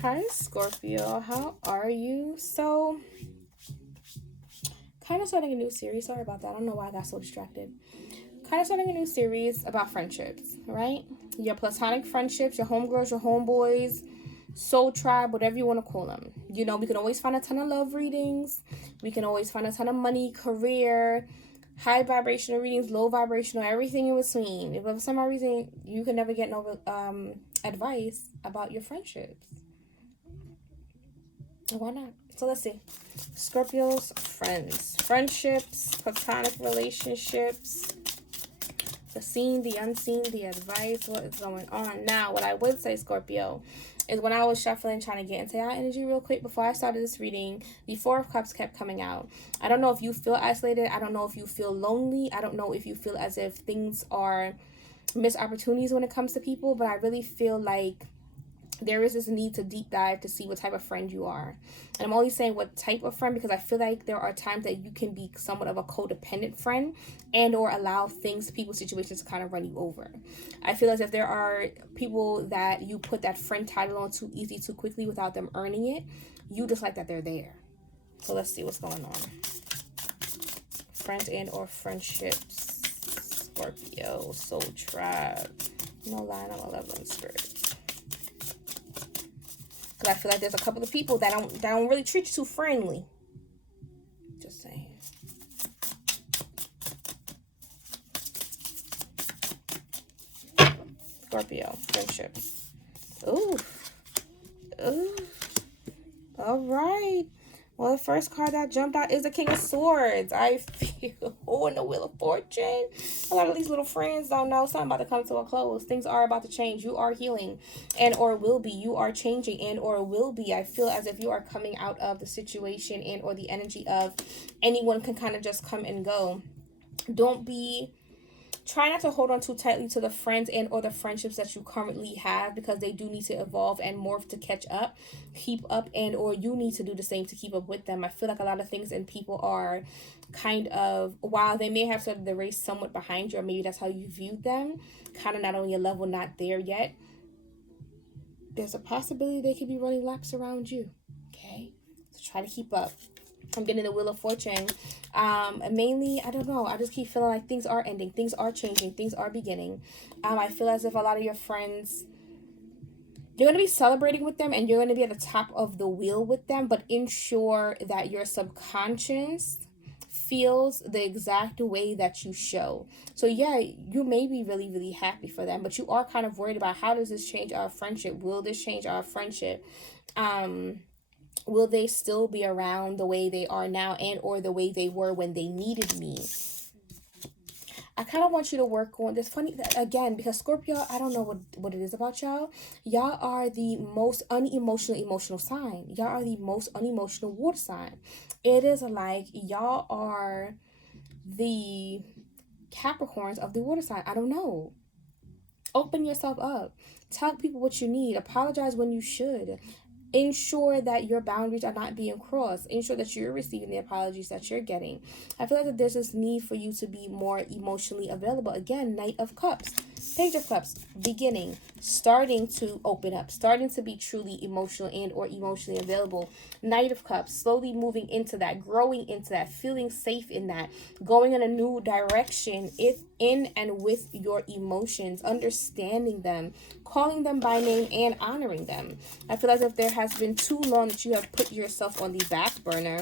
Hi, Scorpio. How are you? So, kind of starting a new series. Sorry about that. I don't know why I got so distracted. Kind of starting a new series about friendships, right? Your platonic friendships, your homegirls, your homeboys, soul tribe, whatever you want to call them. You know, we can always find a ton of love readings. We can always find a ton of money, career, high vibrational readings, low vibrational, everything in between. If for some reason you can never get no advice about your friendships, why not? So let's see. Scorpio's friends, friendships, platonic relationships, the seen, the unseen, the advice, what is going on. Now, what I would say, Scorpio, is when I was shuffling, trying to get into our energy real quick before I started this reading, the Four of Cups kept coming out. I don't know if you feel isolated. I don't know if you feel lonely. I don't know if you feel as if things are missed opportunities when it comes to people, but I really feel like there is this need to deep dive to see what type of friend you are. And I'm only saying what type of friend because I feel like there are times that you can be somewhat of a codependent friend and or allow things, people, situations to kind of run you over. I feel as if there are people that you put that friend title on too easy, too quickly without them earning it. You just like that they're there. So let's see what's going on. Friends and or friendships. Scorpio, soul tribe. No line, I'm a level in spirit. Because I feel like there's a couple of people that don't really treat you too friendly. Just saying. Scorpio, friendships. Ooh. Ooh. All right. Well, the first card that jumped out is the King of Swords. I feel, and the Wheel of Fortune. A lot of these little friends don't know something about to come to a close. Things are about to change. You are healing and or will be. You are changing and or will be. I feel as if you are coming out of the situation and or the energy of anyone can kind of just come and go. Try not to hold on too tightly to the friends and or the friendships that you currently have because they do need to evolve and morph to catch up, keep up, and or you need to do the same to keep up with them. I feel like a lot of things and people are kind of, while they may have started the race somewhat behind you, or maybe that's how you viewed them, kind of not on your level, not there yet, there's a possibility they could be running laps around you. Okay, so try to keep up. I'm getting the Wheel of Fortune. Mainly, I don't know. I just keep feeling like things are ending, things are changing, things are beginning. I feel as if a lot of your friends, you're going to be celebrating with them and you're going to be at the top of the wheel with them, but ensure that your subconscious feels the exact way that you show. So yeah, you may be really, really happy for them, but you are kind of worried about how does this change our friendship? Will this change our friendship? Will they still be around the way they are now and or the way they were when they needed me? I kind of want you to work on this. Funny, again, because Scorpio, I don't know what it is about y'all. Y'all are the most unemotional emotional sign. Y'all are the most unemotional water sign. It is like y'all are the Capricorns of the water sign. I don't know. Open yourself up. Tell people what you need. Apologize when you should. Ensure that your boundaries are not being crossed. Ensure that you're receiving the apologies that you're getting. I feel like that there's this need for you to be more emotionally available. Again, Knight of Cups, Page of Cups, beginning, starting to open up, starting to be truly emotional and or emotionally available. Knight of Cups, slowly moving into that, growing into that, feeling safe in that, going in a new direction in and with your emotions, understanding them, calling them by name and honoring them. I feel as if there has been too long that you have put yourself on the back burner.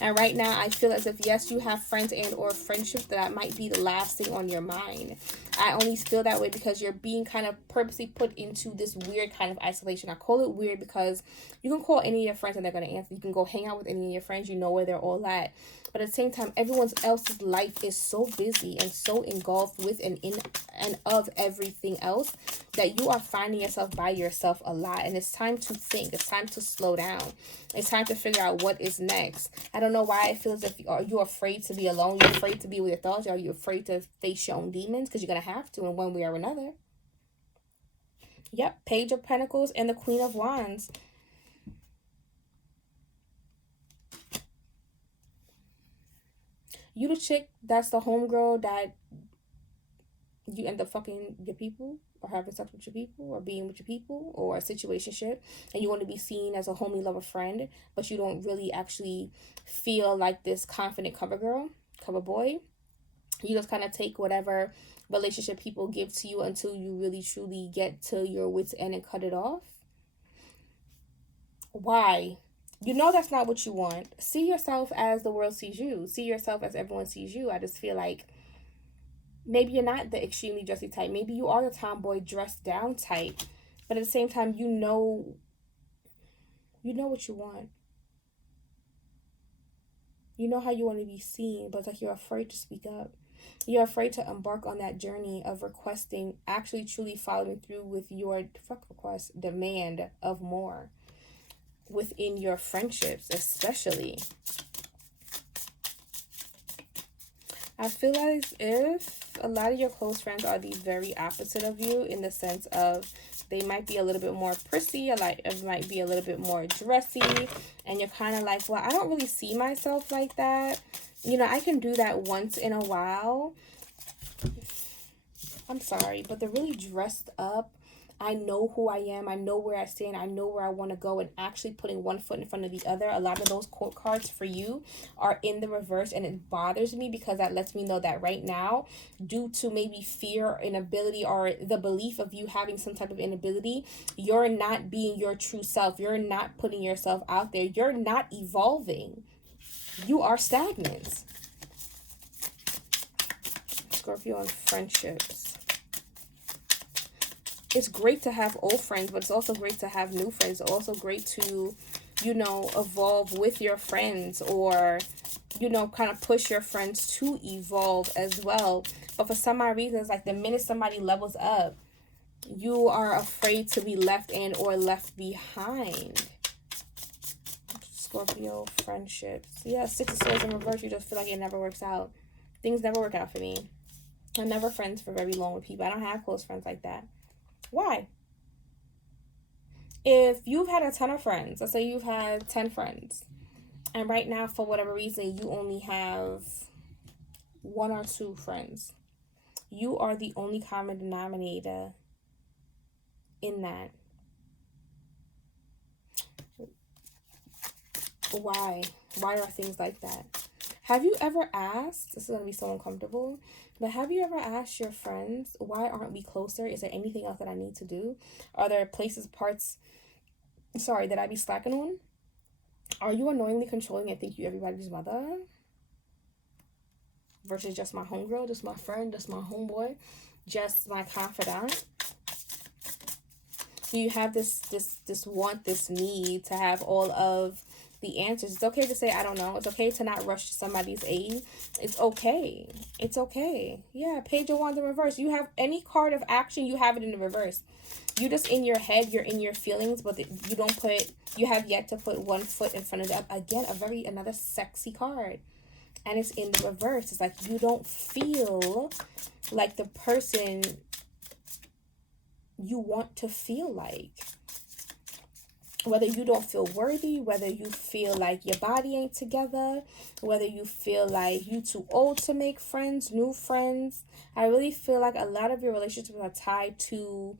And right now, I feel as if, yes, you have friends and or friendships that might be the last thing on your mind. I only feel that way because you're being kind of purposely put into this weird kind of isolation. I call it weird because you can call any of your friends and they're going to answer. You can go hang out with any of your friends. You know where they're all at. But at the same time, everyone else's life is so busy and so engulfed with and in and of everything else that you are finding yourself by yourself a lot. And it's time to think. It's time to slow down. It's time to figure out what is next. I don't know why it feels like you're afraid to be alone. You're afraid to be with your thoughts. Are you afraid to face your own demons? Because you're going to have to in one way or another. Yep. Page of Pentacles and the Queen of Wands. You the chick that's the homegirl that you end up fucking your people. or having sex with your people or being with your people or a situationship, and you want to be seen as a homely lover friend, but you don't really actually feel like this confident cover girl, cover boy. You just kind of take whatever relationship people give to you until you really truly get to your wits' end and cut it off. Why? You know that's not what you want. See yourself as the world sees you. See yourself as everyone sees you. I just feel like maybe you're not the extremely dressy type. Maybe you are the tomboy dressed down type. But at the same time, you know what you want. You know how you want to be seen, but it's like you're afraid to speak up. You're afraid to embark on that journey of requesting, actually truly following through with your demand of more within your friendships, especially. I feel like if a lot of your close friends are the very opposite of you, in the sense of they might be a little bit more prissy, it might be a little bit more dressy, and you're kind of like, well, I don't really see myself like that. You know, I can do that once in a while. I'm sorry, but the really dressed up, I know who I am, I know where I stand, I know where I want to go, and actually putting one foot in front of the other, a lot of those quote cards for you are in the reverse, and it bothers me because that lets me know that right now, due to maybe fear, inability, or the belief of you having some type of inability, you're not being your true self, you're not putting yourself out there, you're not evolving, you are stagnant. Scorpio and friendships. It's great to have old friends, but it's also great to have new friends. It's also great to, evolve with your friends, or, kind of push your friends to evolve as well. But for some odd reason, it's like the minute somebody levels up, you are afraid to be left and or left behind. Scorpio friendships. Yeah, Six of Swords in reverse. You just feel like it never works out. Things never work out for me. I'm never friends for very long with people. I don't have close friends like that. Why? If you've had a ton of friends, let's say you've had 10 friends, and right now, for whatever reason, you only have 1 or 2 friends, you are the only common denominator in that. Why? Why are things like that? Have you ever asked, this is going to be so uncomfortable, but have you ever asked your friends, why aren't we closer? Is there anything else that I need to do? Are there that I be slacking on? Are you annoyingly controlling and think you everybody's mother? Versus just my homegirl, just my friend, just my homeboy, just my confidant? Do you have this want, this need to have all of the answers? It's okay to say, I don't know. It's okay to not rush to somebody's aid. It's okay. It's okay. Yeah, Page of Wands in reverse. You have any card of action, you have it in the reverse. You just in your head, you're in your feelings, but you have yet to put one foot in front of that. Again, another sexy card. And it's in the reverse. It's like you don't feel like the person you want to feel like. Whether you don't feel worthy, whether you feel like your body ain't together, whether you feel like you too old to make friends, new friends. I really feel like a lot of your relationships are tied to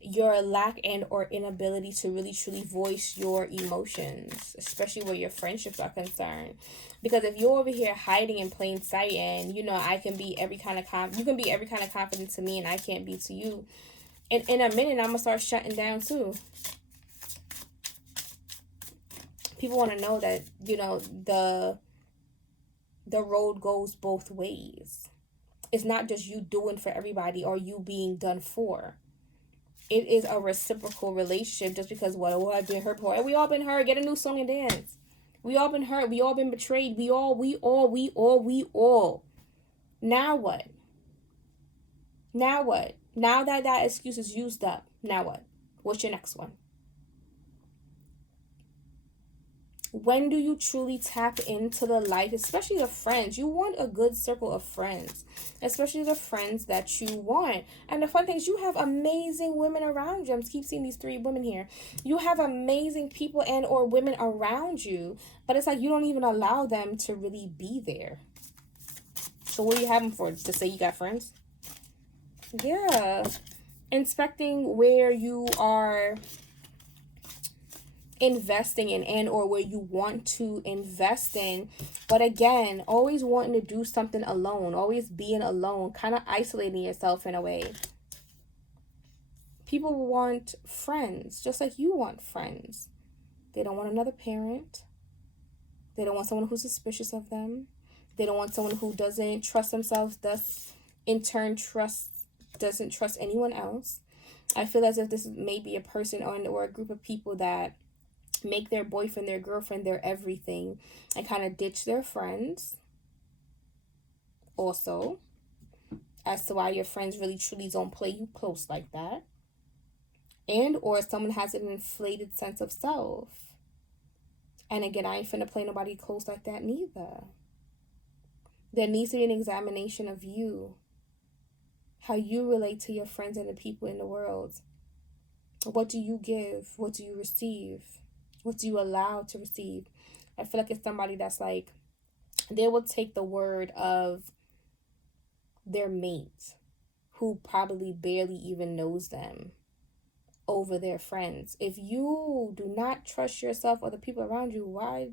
your lack and or inability to really truly voice your emotions, especially where your friendships are concerned. Because if you're over here hiding in plain sight, and I can be every kind of you can be every kind of confident to me, and I can't be to you, and in a minute I'm gonna start shutting down too. People want to know that, the road goes both ways. It's not just you doing for everybody or you being done for. It is a reciprocal relationship. Just because, I've been hurt before. We all been hurt. Get a new song and dance. We all been hurt. We all been betrayed. We all. Now what? Now what? Now that excuse is used up. Now what? What's your next one? When do you truly tap into the life, especially the friends? You want a good circle of friends, especially the friends that you want. And the fun thing is, you have amazing women around you. I keep seeing these 3 women here. You have amazing people and or women around you, but it's like you don't even allow them to really be there. So what do you have them for? To say you got friends? Yeah. inspecting where you are investing in and or where you want to invest in. But again, always wanting to do something alone, always being alone, kind of isolating yourself in a way. People want friends just like you want friends. They don't want another parent. They don't want someone who's suspicious of them. They don't want someone who doesn't trust themselves, thus in turn doesn't trust anyone else. I feel as if this may be a person or a group of people that make their boyfriend, their girlfriend, their everything, and kind of ditch their friends. Also, as to why your friends really truly don't play you close like that. And or someone has an inflated sense of self. And again, I ain't finna play nobody close like that neither. There needs to be an examination of you. How you relate to your friends and the people in the world. What do you give? What do you receive? What do you allow to receive? I feel like it's somebody that's like, they will take the word of their mate, who probably barely even knows them, over their friends. If you do not trust yourself or the people around you, why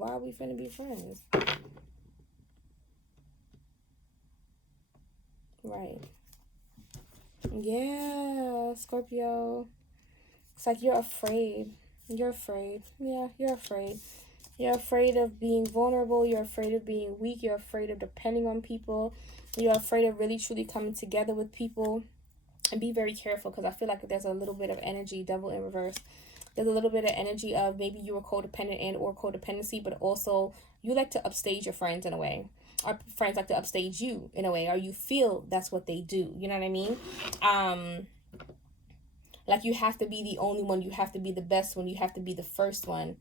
are we finna be friends? Right. Yeah, Scorpio. It's like you're afraid. You're afraid. Yeah, you're afraid. You're afraid of being vulnerable. You're afraid of being weak. You're afraid of depending on people. You're afraid of really truly coming together with people. And be very careful, because I feel like there's a little bit of energy, double in reverse. There's a little bit of energy of maybe you were codependent and or codependency, but also you like to upstage your friends in a way. Or friends like to upstage you in a way, or you feel that's what they do. You know what I mean? Like you have to be the only one. You have to be the best one. You have to be the first one.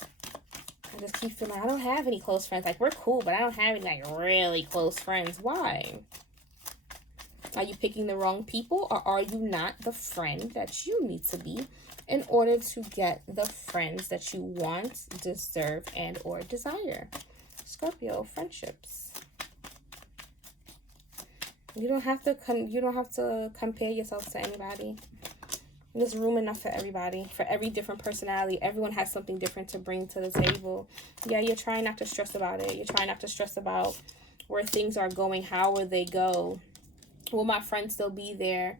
I just keep feeling I don't have any close friends. Like, we're cool, but I don't have any like really close friends. Why? Are you picking the wrong people, or are you not the friend that you need to be in order to get the friends that you want, deserve, and or desire? Scorpio, friendships. You don't have to compare yourself to anybody. There's room enough for everybody, for every different personality. Everyone has something different to bring to the table. Yeah, you're trying not to stress about it. You're trying not to stress about where things are going. How will they go? Will my friends still be there?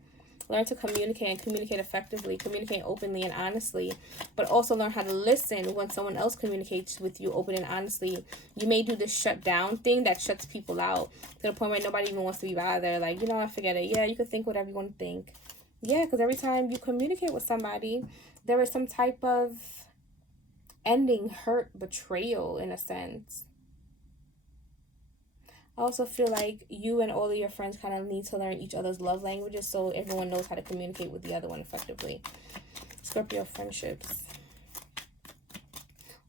Learn to communicate and communicate effectively. Communicate openly and honestly. But also learn how to listen when someone else communicates with you open and honestly. You may do this shut down thing that shuts people out to the point where nobody even wants to be bothered. Like, you know what, forget it. Yeah, you can think whatever you want to think. Yeah, because every time you communicate with somebody, there is some type of ending, hurt, betrayal in a sense. I also feel like you and all of your friends kind of need to learn each other's love languages so everyone knows how to communicate with the other one effectively. Scorpio, friendships.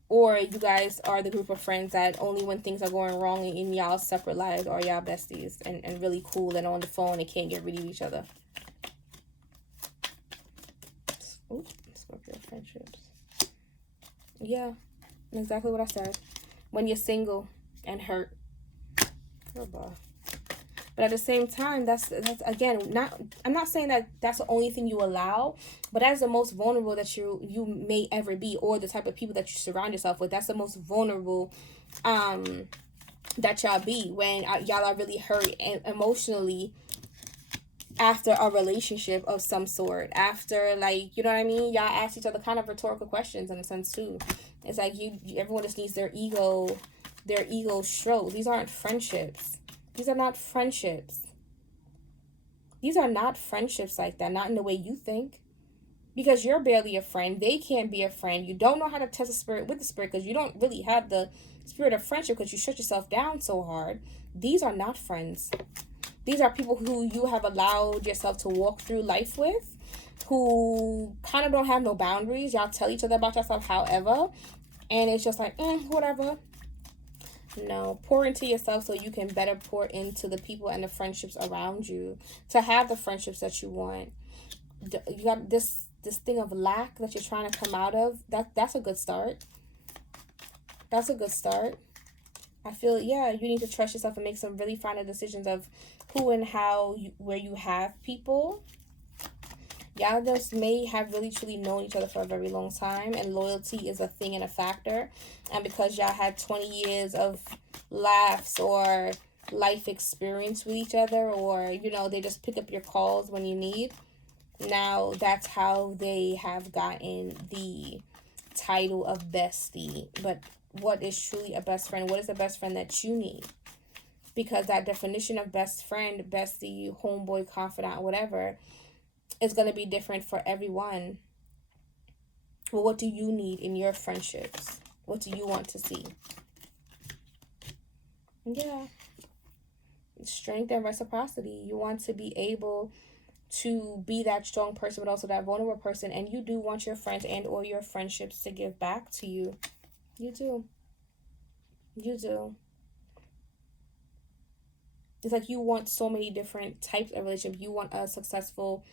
Or you guys are the group of friends that only when things are going wrong in y'all's separate lives are y'all besties and really cool and on the phone and can't get rid of each other. Ooh, Scorpio, friendships. Yeah, exactly what I said. When you're single and hurt. Oh, boy. But at the same time, that's again, I'm not saying that that's the only thing you allow, but that's the most vulnerable that you may ever be, or the type of people that you surround yourself with. That's the most vulnerable that y'all be when y'all are really hurt emotionally after a relationship of some sort. After, like, you know what I mean? Y'all ask each other kind of rhetorical questions in a sense too. It's like everyone just needs their ego stroked. These aren't friendships. These are not friendships. These are not friendships like that. Not in the way you think. Because you're barely a friend. They can't be a friend. You don't know how to test the spirit with the spirit because you don't really have the spirit of friendship because you shut yourself down so hard. These are not friends. These are people who you have allowed yourself to walk through life with, who kind of don't have no boundaries. Y'all tell each other about yourself however, and it's just like, whatever. No, pour into yourself so you can better pour into the people and the friendships around you to have the friendships that you want. You got this thing of lack that you're trying to come out of. That's a good start. That's a good start. I feel, yeah, you need to trust yourself and make some really final decisions of who and how where you have people. Y'all just may have really truly known each other for a very long time, and loyalty is a thing and a factor. And because y'all had 20 years of laughs or life experience with each other, or, you know, they just pick up your calls when you need, now that's how they have gotten the title of bestie. But what is truly a best friend? What is the best friend that you need? Because that definition of best friend, bestie, homeboy, confidant, whatever, is going to be different for everyone. Well, what do you need in your friendships? What do you want to see? Yeah. Strength and reciprocity. You want to be able to be that strong person, but also that vulnerable person. And you do want your friends and or your friendships to give back to you. You do. You do. It's like you want so many different types of relationship. You want a successful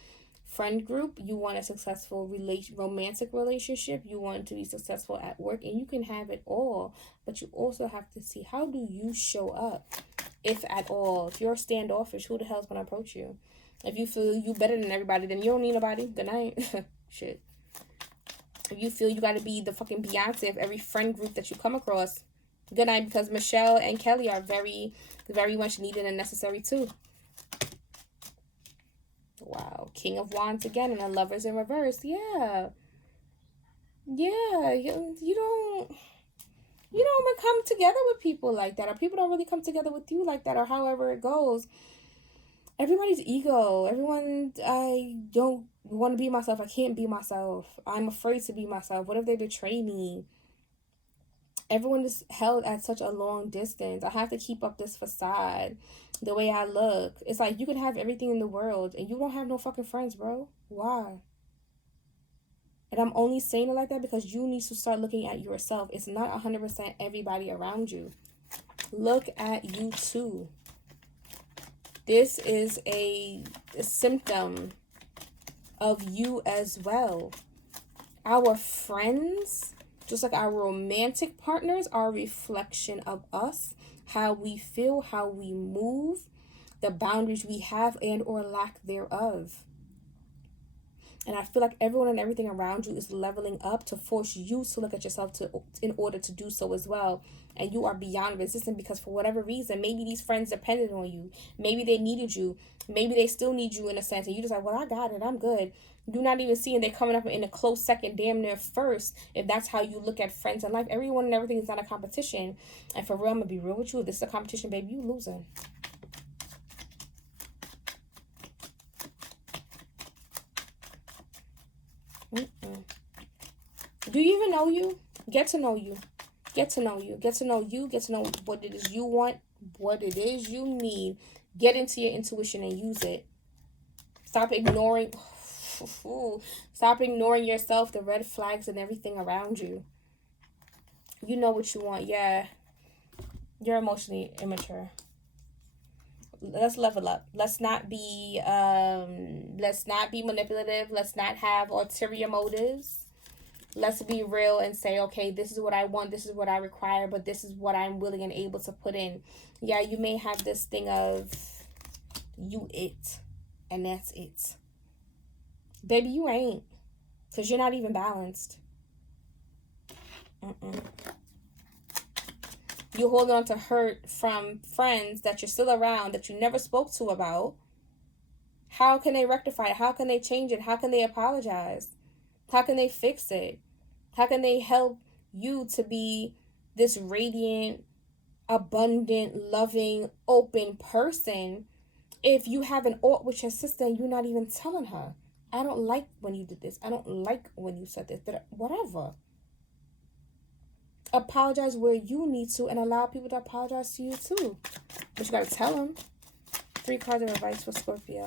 friend group. You want a successful romantic relationship. You want to be successful at work. And you can have it all. But you also have to see, how do you show up, if at all? If you're standoffish, who the hell's going to approach you? If you feel you better than everybody, then you don't need nobody. Good night. Shit. If you feel you got to be the fucking Beyonce of every friend group that you come across, good night, because Michelle and Kelly are very, very much needed and necessary too. Wow. King of Wands again, and the Lovers in reverse. Yeah. Yeah. You don't come together with people like that, or people don't really come together with you like that, or however it goes. Everybody's ego. Everyone, I don't want to be myself. I can't be myself. I'm afraid to be myself. What if they betray me? Everyone is held at such a long distance. I have to keep up this facade, the way I look. It's like you can have everything in the world and you don't have no fucking friends, bro. Why? And I'm only saying it like that because you need to start looking at yourself. It's not 100% everybody around you. Look at you too. This is a symptom of you as well. Our friends, just like our romantic partners, are a reflection of us, how we feel, how we move, the boundaries we have and or lack thereof. And I feel like everyone and everything around you is leveling up to force you to look at yourself in order to do so as well. And you are beyond resistant because for whatever reason, maybe these friends depended on you. Maybe they needed you. Maybe they still need you in a sense. And you just like, well, I got it. I'm good. You're not even seeing they're coming up in a close second, damn near first, if that's how you look at friends in life. Everyone and everything is not a competition. And for real, I'm going to be real with you. If this is a competition, baby, you losing. Do you even know you? Get to know you. Get to know you. Get to know you. Get to know what it is you want, what it is you need. Get into your intuition and use it. Stop ignoring. Stop ignoring yourself, the red flags and everything around you. You know what you want. Yeah. You're emotionally immature. Let's level up. Let's not be manipulative. Let's not have ulterior motives. Let's be real and say, okay, this is what I want, this is what I require, but this is what I'm willing and able to put in. Yeah, you may have this thing of you it, and that's it. Baby, you ain't, because you're not even balanced. You're holding on to hurt from friends that you're still around, that you never spoke to about. How can they rectify it? How can they change it? How can they apologize? How can they fix it? How can they help you to be this radiant, abundant, loving, open person if you have an ought with your sister and you're not even telling her, I don't like when you did this. I don't like when you said this. Whatever. Apologize where you need to and allow people to apologize to you too. But you got to tell them. 3 cards of advice for Scorpio.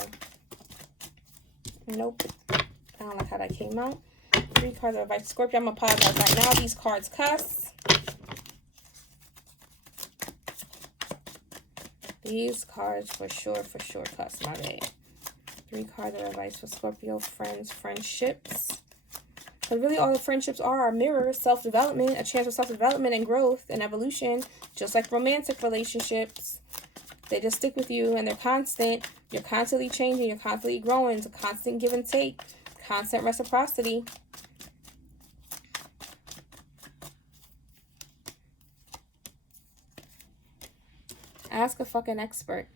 Nope. I don't like how that came out. 3 cards of advice. Scorpio, I'm going to apologize right now. These cards cuss. These cards for sure cuss. My bad. 3 cards of advice for Scorpio. Friends, friendships. Because really all the friendships are mirrors, self-development, a chance for self-development and growth and evolution. Just like romantic relationships. They just stick with you and they're constant. You're constantly changing. You're constantly growing. It's a constant give and take. Constant reciprocity. Ask a fucking expert.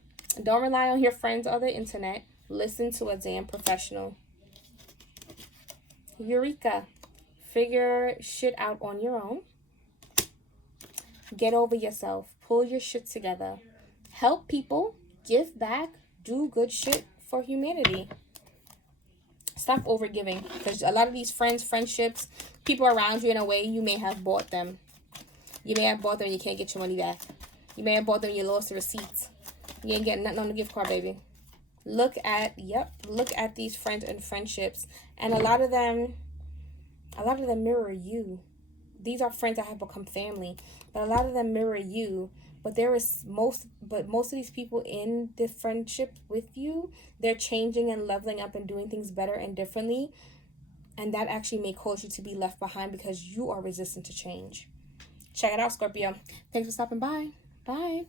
Don't rely on your friends or the internet. Listen to a damn professional. Eureka. Figure shit out on your own. Get over yourself. Pull your shit together. Help people. Give back. Do good shit for humanity. Stop overgiving. Because a lot of these friendships, people around you, in a way, you may have bought them. You may have bought them and you can't get your money back. You may have bought them and you lost the receipts. You ain't getting nothing on the gift card, baby. Look at these friends and friendships. And a lot of them mirror you. These are friends that have become family. But a lot of them mirror you. But most of these people in the friendship with you, they're changing and leveling up and doing things better and differently. And that actually may cause you to be left behind because you are resistant to change. Check it out, Scorpio. Thanks for stopping by. Bye.